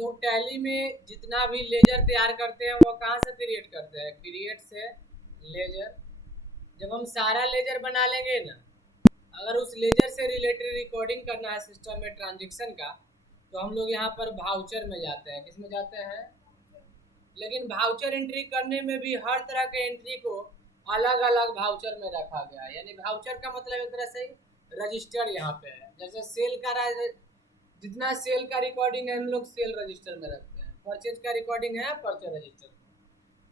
लोग टैली में जितना भी लेजर तैयार करते हैं वो कहाँ से क्रिएट करते हैं? क्रिएट से लेजर। जब हम सारा लेजर बना लेंगे ना, अगर उस लेजर से रिलेटेड रिकॉर्डिंग करना है सिस्टम में ट्रांजेक्शन का, तो हम लोग यहाँ पर भाउचर में जाते हैं। किस में जाते हैं? लेकिन भाउचर एंट्री करने में भी हर तरह के एंट्री को अलग अलग भाउचर में रखा गया है। यानी भाउचर का मतलब एक तरह से रजिस्टर यहाँ पे है। जैसे सेल का जितना सेल का रिकॉर्डिंग है हम लोग सेल रजिस्टर में रखते हैं, परचेज का रिकॉर्डिंग है परचेज रजिस्टर में।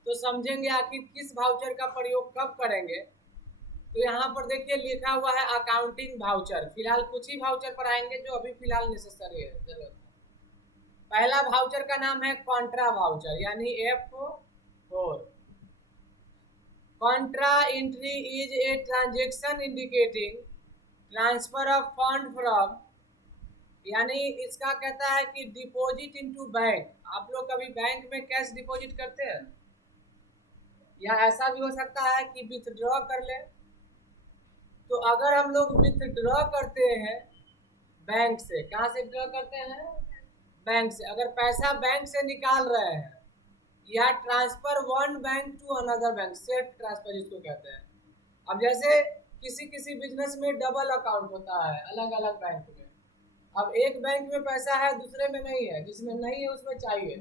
तो समझेंगे आखिर किस भाउचर का प्रयोग कब करेंगे। तो यहाँ पर देखिए लिखा हुआ है अकाउंटिंग भाउचर। फिलहाल कुछ ही भाउचर पर आएंगे जो अभी फिलहाल नेसेसरी है, जरूरत है। पहला भाउचर का नाम है कॉन्ट्रा भाउचर, यानी F4। Contra entry is a transaction indicating transfer of fund from, यानी इसका कहता है कि डिपॉजिट इनटू बैंक। आप लोग कभी बैंक में कैश डिपॉजिट करते हैं, या ऐसा भी हो सकता है कि विथड्रॉ कर ले। तो अगर हम लोग विथड्रॉ करते हैं बैंक से, कहाँ से विथड्रॉ करते हैं? बैंक से। अगर पैसा बैंक से निकाल रहे हैं, या transfer one bank to another bank, self transfer जिसको कहते हैं। अब जैसे किसी किसी बिजनेस में डबल अकाउंट होता है अलग अलग बैंक में। अब एक बैंक में पैसा है दूसरे में नहीं है, जिसमें नहीं है उसमें चाहिए,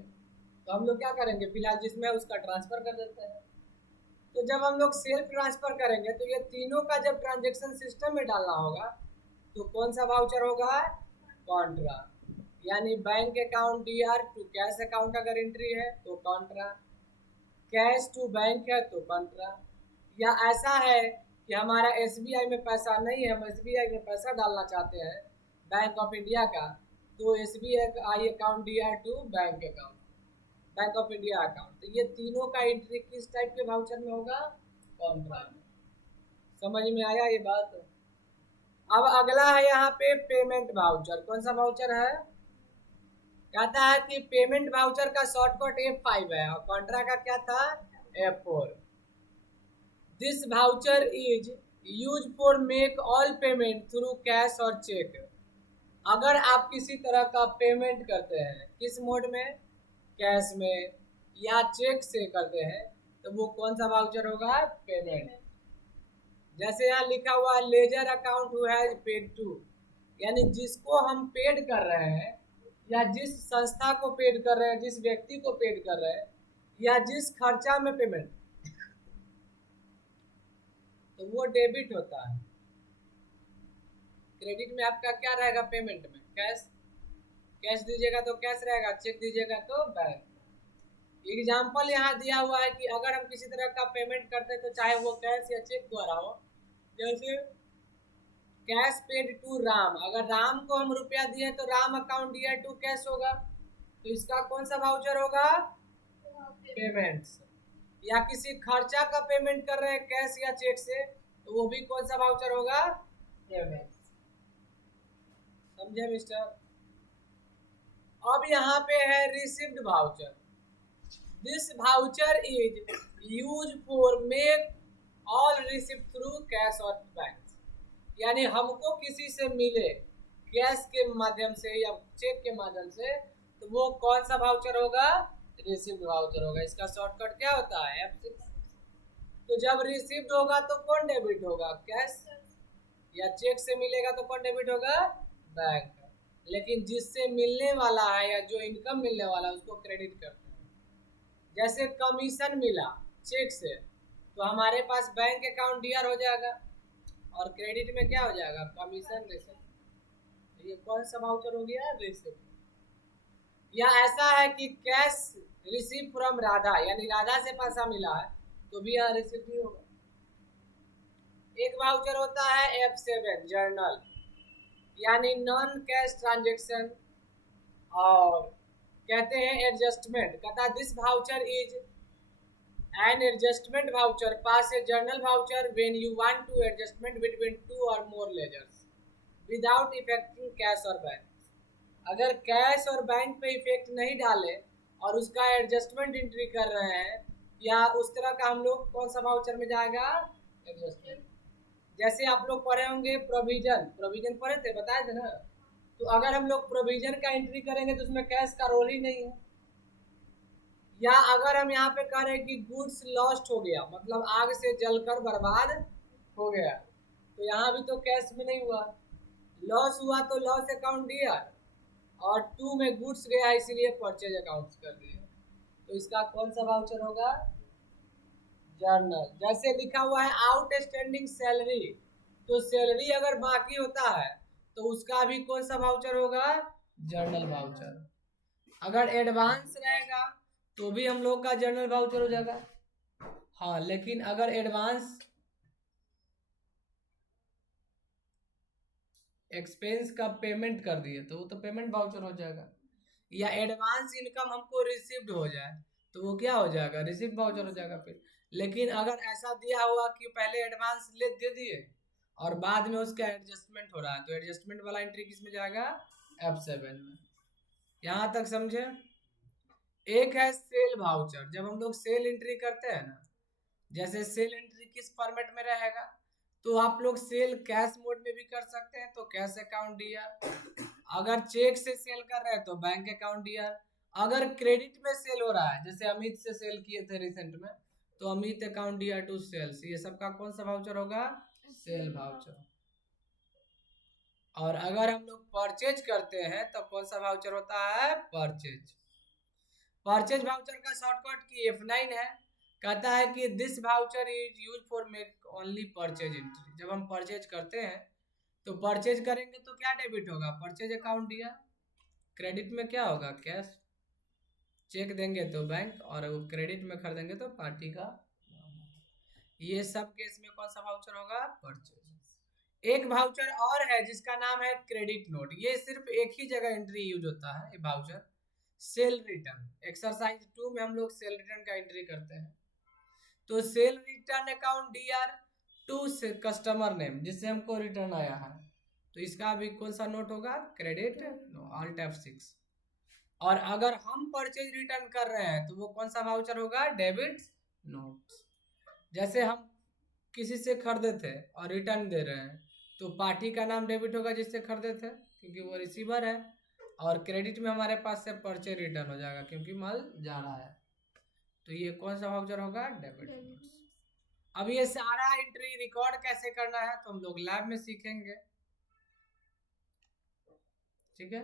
तो हम लोग क्या करेंगे? फिलहाल जिसमें उसका ट्रांसफर कर देते हैं। तो जब हम लोग सेल्फ ट्रांसफर करेंगे तो ये तीनों का जब ट्रांजेक्शन सिस्टम में डालना होगा, तो कौन सा वाउचर होगा? कॉन्ट्रा। यानी bank account DR to cash account अगर एंट्री है तो कॉन्ट्रा, कैश टू बैंक है तो कॉन्ट्रा। या ऐसा है कि हमारा SBI में पैसा नहीं है, हम SBI में पैसा डालना चाहते हैं बैंक ऑफ इंडिया का, तो SBI account DR to bank account, bank of India account. तो ये तीनों का एंट्री किस टाइप के वाउचर में होगा? कॉन्ट्रा में। समझ में आया ये बात? अब अगला है यहाँ पे पेमेंट वाउचर। कौन सा वाउचर है? कहता है कि पेमेंट वाउचर का शॉर्टकट F5 है और कॉन्ट्रा का क्या था? F4। This voucher is use for make all payment through cash और चेक। अगर आप किसी तरह का पेमेंट करते हैं, किस मोड में? कैश में या चेक से करते हैं, तो वो कौन सा वाउचर होगा? पेमेंट। जैसे यहाँ लिखा हुआ ledger account who has paid to, यानी जिसको हम पेड कर रहे हैं, या जिस संस्था को पेड कर रहे हैं, जिस व्यक्ति को पेड कर रहे हैं, या जिस खर्चा में पेमेंट, तो वो डेबिट होता है। क्रेडिट में आपका क्या रहेगा? पेमेंट में कैश। कैश दीजिएगा तो कैश रहेगा, चेक दीजिएगा तो बैंक। एग्जाम्पल यहाँ दिया हुआ है कि अगर हम किसी तरह का पेमेंट करते हैं तो चाहे वो कैश या चेक द्वारा हो। जैसे कैश पेड टू राम, अगर राम को हम रुपया दिए तो Ram account DR to cash होगा, तो इसका कौन सा वाउचर होगा? पेमेंट्स। या किसी खर्चा का पेमेंट कर रहे हैं कैश या चेक से, तो वो भी कौन सा वाउचर होगा? पेमेंट्स। समझे मिस्टर? अब यहाँ पे है received voucher. This voucher is use for make all receipt through cash और बैंक। यानी हमको किसी से मिले कैश के माध्यम से या चेक के माध्यम से, तो वो कौन सा वाउचर होगा? रिसिव्ड वाउचर होगा। इसका शॉर्टकट क्या होता है? F6। तो जब रिसिव्ड होगा तो कौन डेबिट होगा? कैश। या चेक से मिलेगा तो कौन डेबिट होगा? बैंक। लेकिन जिससे मिलने वाला है या जो इनकम मिलने वाला है उसको क्रेडिट करते हैं। जैसे कमीशन मिला चेक से, तो हमारे पास बैंक अकाउंट DR हो जाएगा, और क्रेडिट में क्या हो जाएगा? Commission receipt. ये कौन सा वाउचर हो गया? रिसिप्ट। या ऐसा है कि कैश रिसीव फ्रॉम राधा, यानी राधा से पैसा मिला है, तो भी यहाँ रिसिप्ट ही होगा। एक वाउचर होता है F7 जर्नल, यानी नॉन कैश ट्रांजेक्शन, और कहते हैं एडजस्टमेंट। कहता this voucher is an adjustment voucher pass a journal voucher when you want to adjustment between two और more ledgers without effecting cash और बैंक। अगर कैश और बैंक पे इफेक्ट नहीं डाले और उसका एडजस्टमेंट एंट्री कर रहे हैं, या उस तरह का हम लोग कौन सा वाउचर में जाएगा? एडजस्टमेंट। जैसे आप लोग पढ़े होंगे प्रोविजन, प्रोविजन पढ़े थे, बताए थे ना? तो अगर हम लोग प्रोविजन का एंट्री करेंगे तो उसमें कैश का रोल ही नहीं है। या अगर हम यहाँ पे कह रहे हैं कि गुड्स लॉस्ट हो गया, मतलब आग से जलकर बर्बाद हो गया, तो यहाँ भी तो कैश में नहीं हुआ। लॉस हुआ तो लॉस अकाउंट दिया, और टू में गुड्स गया इसीलिए परचेज अकाउंट कर दिया। तो इसका कौन सा वाउचर होगा? जर्नल। जैसे लिखा हुआ है आउटस्टैंडिंग सैलरी, तो सैलरी अगर बाकी होता है तो उसका भी कौन सा वाउचर होगा? Journal voucher. अगर एडवांस रहेगा तो भी हम लोग का जर्नल वाउचर हो जाएगा। हाँ, लेकिन अगर एडवांस एक्सपेंस का पेमेंट कर दिए तो वो तो पेमेंट वाउचर हो जाएगा। या एडवांस इनकम हमको रिसीव्ड हो जाए तो वो क्या हो जाएगा? रिसीव्ड वाउचर हो जाएगा फिर। लेकिन अगर ऐसा दिया हुआ कि पहले एडवांस ले दे दिए और बाद में उसका एडजस्टमेंट हो रहा है, तो एडजस्टमेंट वाला एंट्री किस में जाएगा? F7 में। यहां तक समझे? एक है सेल वाउचर। जब हम लोग सेल एंट्री करते हैं ना, जैसे सेल एंट्री किस फॉर्मेट में रहेगा, तो आप लोग सेल कैश मोड में भी कर सकते हैं तो कैश अकाउंट डीआर, अगर चेक से सेल कर रहे हैं तो बैंक अकाउंट डीआर, अगर क्रेडिट में सेल हो रहा है जैसे अमित से सेल किए थे रिसेंट में, तो Amit account DR to sales, ये सबका कौन सा वाउचर होगा? Sale voucher. और अगर हम लोग परचेज करते हैं तो कौन सा वाउचर होता है? परचेज। परचेज वाउचर का शॉर्टकट की F9 है। कहता है कि this voucher is use for make only purchase entry. जब हम परचेज करते हैं तो परचेज करेंगे तो क्या डेबिट होगा? परचेज अकाउंट दिया। क्रेडिट में क्या होगा? कैश। चेक देंगे तो बैंक, और क्रेडिट में खरीदेंगे तो पार्टी का। ये सब केस में कौन सा वाउचर होगा? परचेज। एक वाउचर और है जिसका नाम है क्रेडिट नोट। ये सिर्फ एक ही जगह एंट्री यूज होता है ये वाउचर, सेल रिटर्न। एक्सरसाइज 2 में हम लोग सेल रिटर्न का एंट्री करते हैं। तो sale return account DR to customer name, जिससे हमको रिटर्न आया है, तो इसका भी कौन सा नोट होगा? Credit note, alt F6। और अगर हम परचेज रिटर्न कर रहे हैं तो वो कौन सा वाउचर होगा? Debit note. जैसे हम किसी से खरीदे थे और रिटर्न दे रहे हैं तो पार्टी का नाम डेबिट होगा जिससे खरीदे थे, क्योंकि वो रिसीवर है, और क्रेडिट में हमारे पास से परचेज रिटर्न हो जाएगा क्योंकि माल जा रहा है। तो ये कौन सा वाउचर होगा? Debit notes. अब ये सारा एंट्री रिकॉर्ड कैसे करना है तो हम लोग लैब में सीखेंगे। ठीक है।